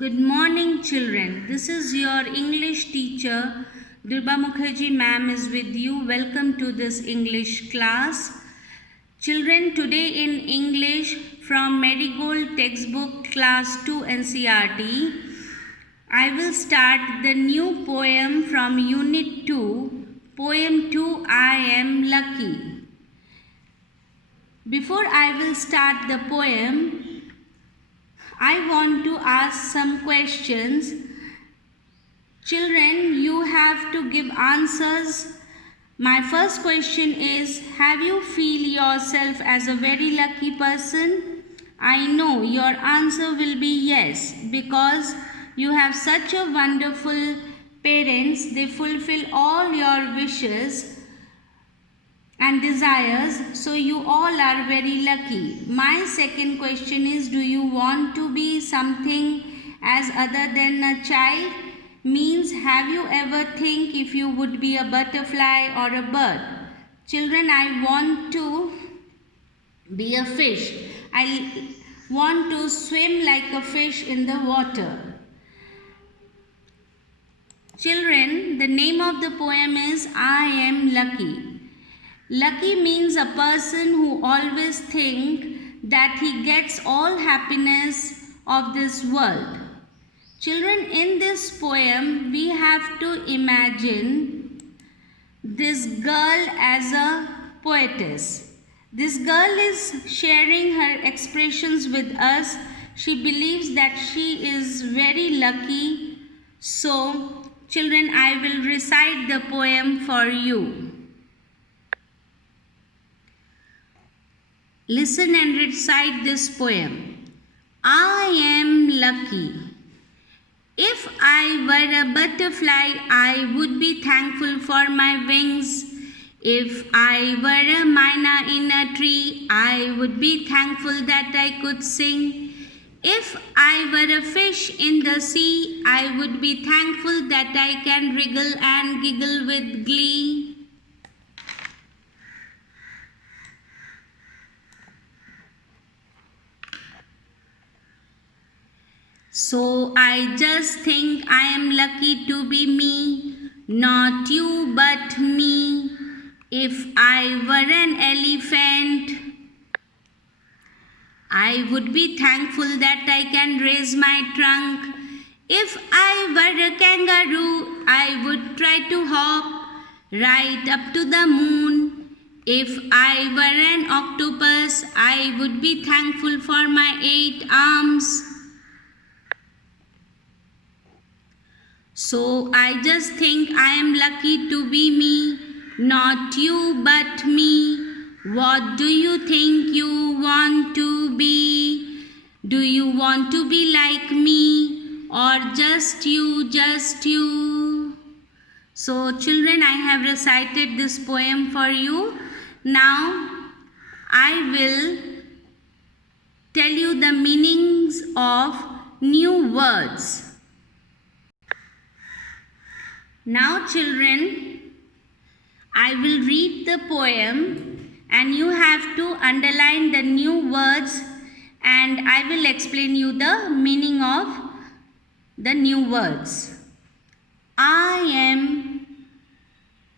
Good morning, children. This is your English teacher, Durba Mukherjee ma'am is with you. Welcome to this English class. Children, today in English from Marigold textbook class 2 NCERT, I will start the new poem from Unit 2, Poem 2, I Am Lucky. Before I will start the poem, I want to ask some questions. Children, you have to give answers. My first question is, have you feel yourself as a very lucky person? I know your answer will be yes, because you have such a wonderful parents. They fulfill all your wishes and desires, so you all are very lucky. My second question is, do you want to be something as other than a child? Means, have you ever think if you would be a butterfly or a bird? Children, I want to be a fish. I want to swim like a fish in the water. Children, the name of the poem is I Am Lucky. Lucky means a person who always think that he gets all happiness of this world. Children, in this poem, we have to imagine this girl as a poetess. This girl is sharing her expressions with us. She believes that she is very lucky. So, children, I will recite the poem for you. Listen and recite this poem. I am lucky. If I were a butterfly, I would be thankful for my wings. If I were a myna in a tree, I would be thankful that I could sing. If I were a fish in the sea, I would be thankful that I can wriggle and giggle with glee. So I just think I am lucky to be me, not you but me. If I were an elephant, I would be thankful that I can raise my trunk. If I were a kangaroo, I would try to hop right up to the moon. If I were an octopus, I would be thankful for my 8 arms. So I just think I am lucky to be me, not you but me. What do you think you want to be? Do you want to be like me, or just you, just you? So children, I have recited this poem for you. Now I will tell you the meanings of new words. Now children, I will read the poem and you have to underline the new words and I will explain you the meaning of the new words. I am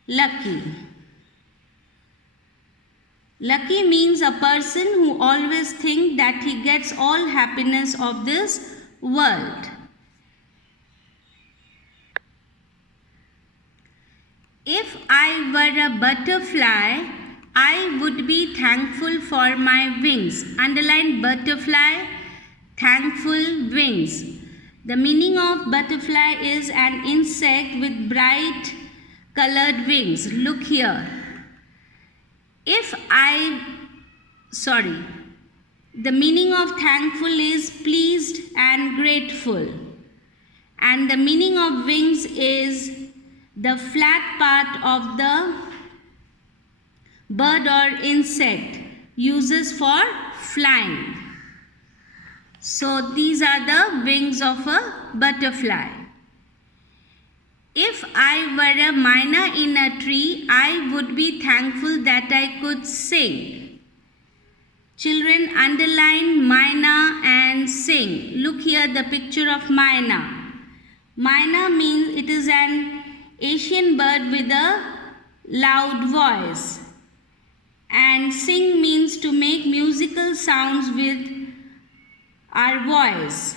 lucky. Lucky means a person who always thinks that he gets all happiness of this world. If I were a butterfly, I would be thankful for my wings. Underline butterfly, thankful wings. The meaning of butterfly is an insect with bright colored wings. Look here. The meaning of thankful is pleased and grateful. And the meaning of wings is the flat part of the bird or insect uses for flying. So these are the wings of a butterfly. If I were a myna in a tree, I would be thankful that I could sing. Children, underline Myna and sing. Look here, the picture of Myna. Myna means it is an Asian bird with a loud voice. And sing means to make musical sounds with our voice.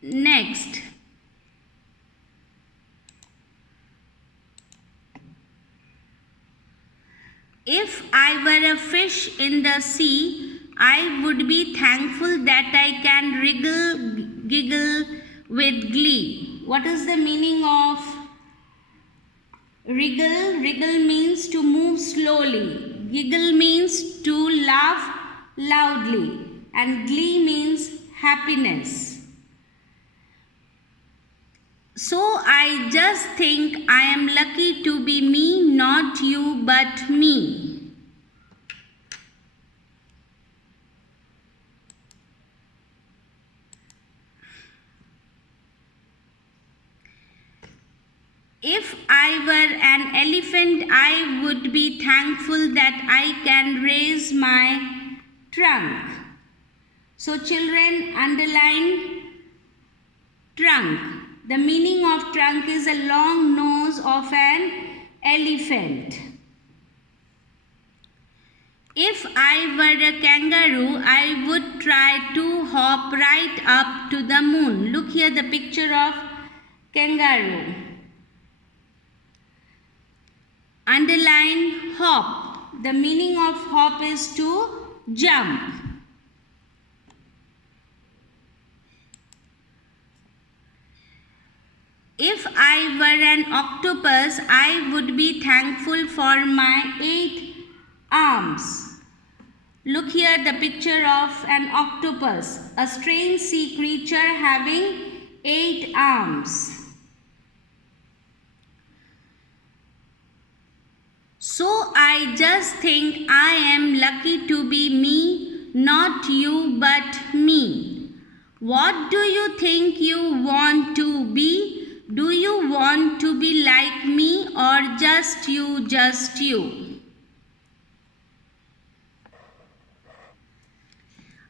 Next. If I were a fish in the sea, I would be thankful that I can giggle with glee. What is the meaning of wriggle? Wriggle means to move slowly. Giggle means to laugh loudly. And glee means happiness. So I just think I am lucky to be me, not you, but me. If I were an elephant, I would be thankful that I can raise my trunk. So children, underline trunk. The meaning of trunk is a long nose of an elephant. If I were a kangaroo, I would try to hop right up to the moon. Look here, the picture of kangaroo. Underline hop. The meaning of hop is to jump. If I were an octopus, I would be thankful for my 8 arms. Look here, the picture of an octopus, a strange sea creature having 8 arms. So I just think I am lucky to be me, not you, but me. What do you think you want to be? Do you want to be like me or just you, just you?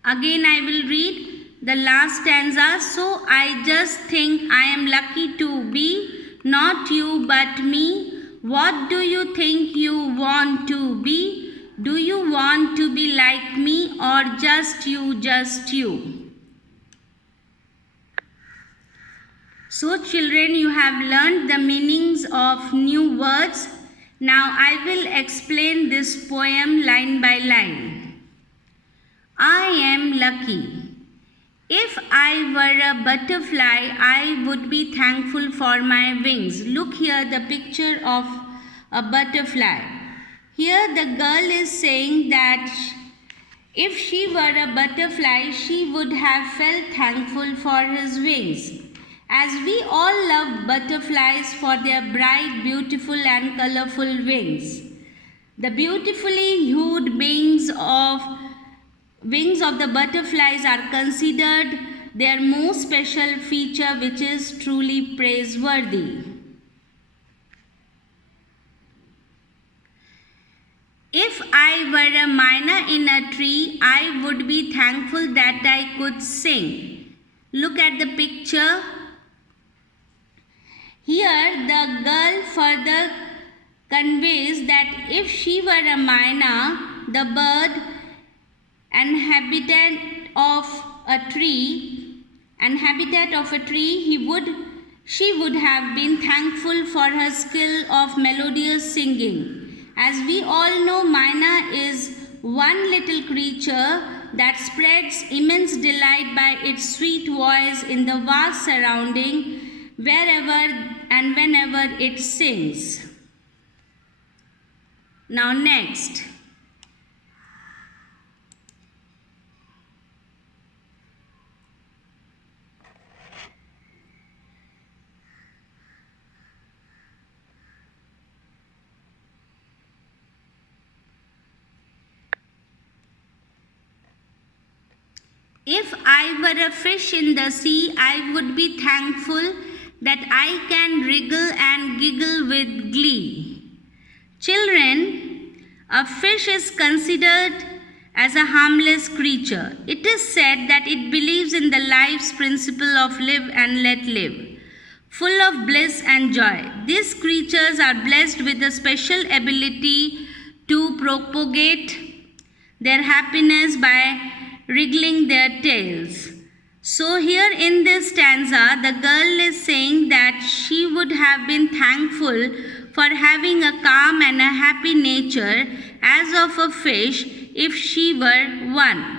Again I will read the last stanza. So I just think I am lucky to be, not you but me. What do you think you want to be? Do you want to be like me or just you, just you? So children, you have learned the meanings of new words. Now I will explain this poem line by line. I am lucky. If I were a butterfly, I would be thankful for my wings. Look here, the picture of a butterfly. Here the girl is saying that if she were a butterfly, she would have felt thankful for his wings. As we all love butterflies for their bright, beautiful and colorful wings. The beautifully hued wings of the butterflies are considered their most special feature, which is truly praiseworthy. If I were a myna in a tree, I would be thankful that I could sing. Look at the picture. Here the girl further conveys that if she were a myna, the bird and habitat of a tree, she would have been thankful for her skill of melodious singing. As we all know, myna is one little creature that spreads immense delight by its sweet voice in the vast surrounding wherever and whenever it sings. Now next. If I were a fish in the sea, I would be thankful that I can wriggle and giggle with glee. Children, A fish is considered as a harmless creature. It is said that it believes in the life's principle of live and let live, full of bliss and joy. These creatures are blessed with a special ability to propagate their happiness by wriggling their tails. So here in this stanza, the girl is saying that she would have been thankful for having a calm and a happy nature as of a fish if she were one.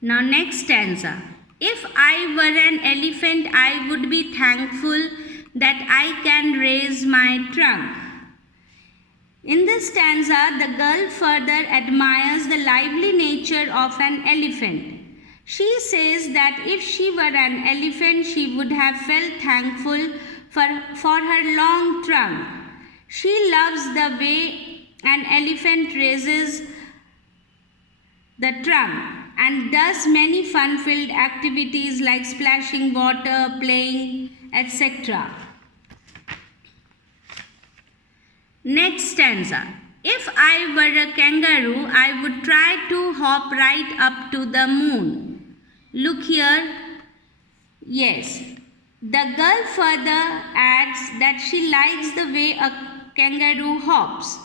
Now next stanza. If I were an elephant, I would be thankful that I can raise my trunk. In this stanza, the girl further admires the lively nature of an elephant. She says that if she were an elephant, she would have felt thankful for her long trunk. She loves the way an elephant raises the trunk and does many fun-filled activities like splashing water, playing, etc. Next stanza. If I were a kangaroo, I would try to hop right up to the moon. Look here. Yes. The girl further adds that she likes the way a kangaroo hops.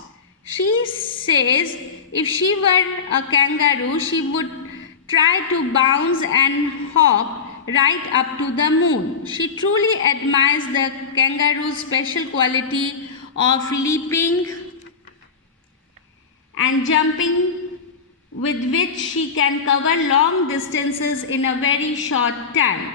She says if she were a kangaroo, she would try to bounce and hop right up to the moon. She truly admires the kangaroo's special quality of leaping and jumping, with which she can cover long distances in a very short time.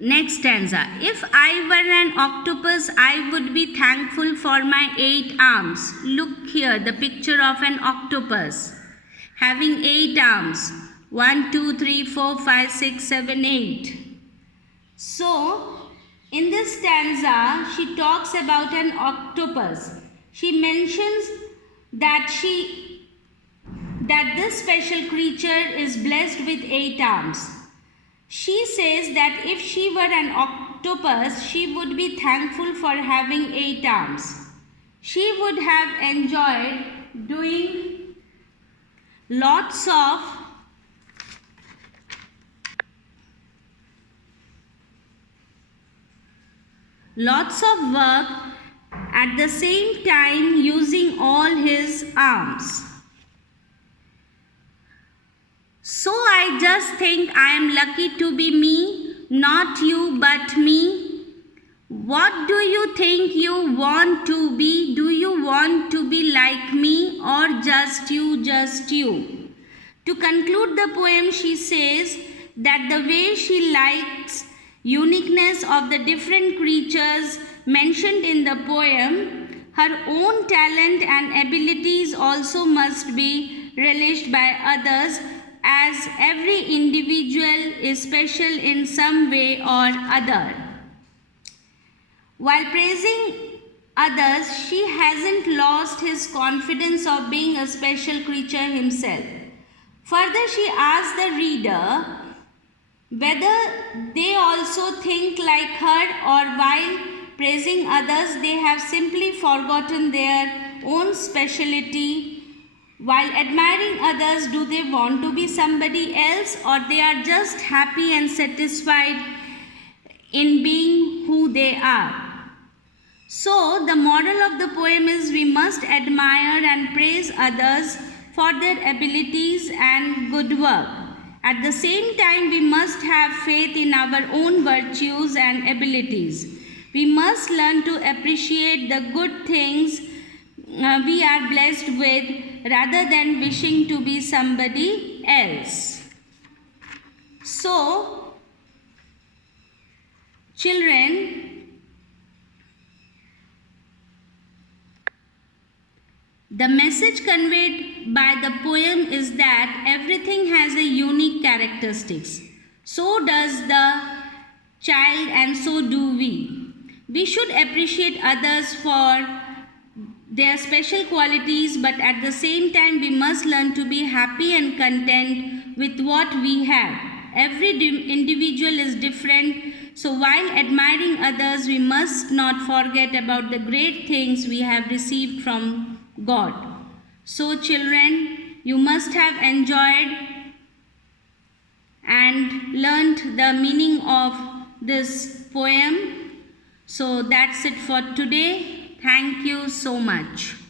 Next stanza. If I were an octopus, I would be thankful for my 8 arms. Look here, the picture of an octopus having 8 arms. 1, 2, 3, 4, 5, 6, 7, 8. So, in this stanza, she talks about an octopus. She mentions that this special creature is blessed with 8 arms. She says that if she were an octopus, she would be thankful for having 8 arms. She would have enjoyed doing lots of work at the same time using all his arms. So I just think I am lucky to be me, not you but me. What do you think you want to be? Do you want to be like me or just you, just you? To conclude the poem, she says that the way she likes uniqueness of the different creatures mentioned in the poem, her own talent and abilities also must be relished by others, as every individual is special in some way or other. While praising others, she hasn't lost his confidence of being a special creature himself. Further, she asks the reader whether they also think like her, or while praising others they have simply forgotten their own speciality. While admiring others, do they want to be somebody else, or they are just happy and satisfied in being who they are? So the moral of the poem is we must admire and praise others for their abilities and good work. At the same time, we must have faith in our own virtues and abilities. We must learn to appreciate the good things we are blessed with rather than wishing to be somebody else. So, children, the message conveyed by the poem is that everything has a unique characteristics. So does the child, and so do we. We should appreciate others for their special qualities, but at the same time we must learn to be happy and content with what we have. Every individual is different, so while admiring others, we must not forget about the great things we have received from God. So children, you must have enjoyed and learnt the meaning of this poem. So that's it for today. Thank you so much.